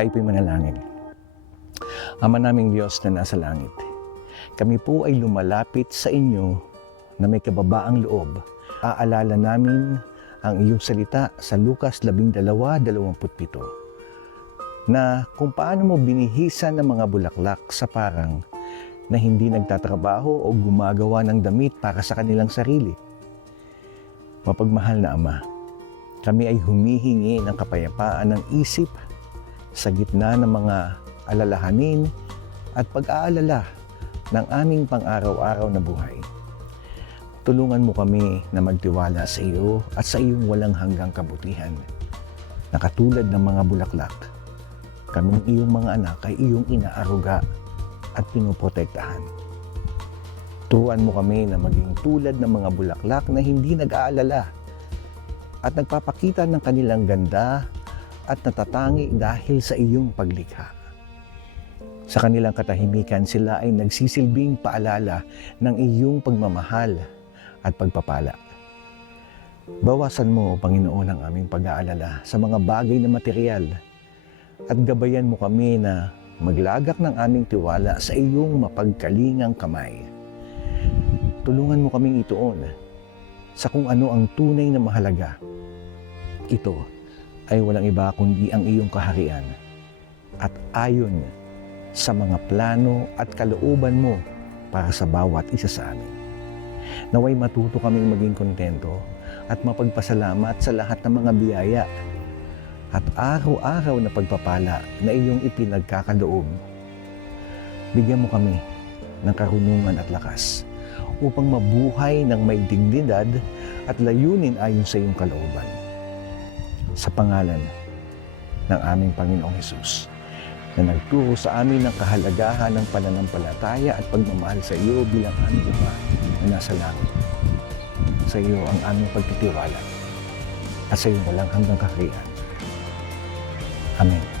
Tayo po'y manalangin. Ama naming Diyos na nasa langit, kami po ay lumalapit sa inyo na may kababaang loob. Aalala namin ang iyong salita sa Lucas 12:27 na kung paano mo binihisan ng mga bulaklak sa parang na hindi nagtatrabaho o gumagawa ng damit para sa kanilang sarili. Mapagmahal na Ama, kami ay humihingi ng kapayapaan ng isip sa gitna ng mga alalahanin at pag-aalala ng aming pang-araw-araw na buhay. Tulungan mo kami na magtiwala sa iyo at sa iyong walang hanggang kabutihan. Na katulad ng mga bulaklak, kaming iyong mga anak ay iyong inaaruga at pinoprotektahan. Turuan mo kami na maging tulad ng mga bulaklak na hindi nag-aalala at nagpapakita ng kanilang ganda at natatangi dahil sa iyong paglikha. Sa kanilang katahimikan sila ay nagsisilbing paalala ng iyong pagmamahal at pagpapala. Bawasan mo, Panginoon, ang aming pag-aalala sa mga bagay na material at gabayan mo kami na maglagak ng aming tiwala sa iyong mapagkalingang kamay. Tulungan mo kaming ituon sa kung ano ang tunay na mahalaga. Ito ay walang iba kundi ang iyong kaharian at ayon sa mga plano at kalooban mo para sa bawat isa sa amin. Naway matuto kaming maging kontento at mapagpasalamat sa lahat ng mga biyaya at araw-araw na pagpapala na iyong ipinagkakaloob. Bigyan mo kami ng karunungan at lakas upang mabuhay ng may dignidad at layunin ayon sa iyong kalooban. Sa pangalan ng aming Panginoong Hesus na nagturo sa amin ng kahalagahan ng pananampalataya at pagmamahal sa iyo bilang aming Ama na nasa langit. Sa iyo ang aming pagtitiwala at sa iyo walang hanggang kakriyan. Amen.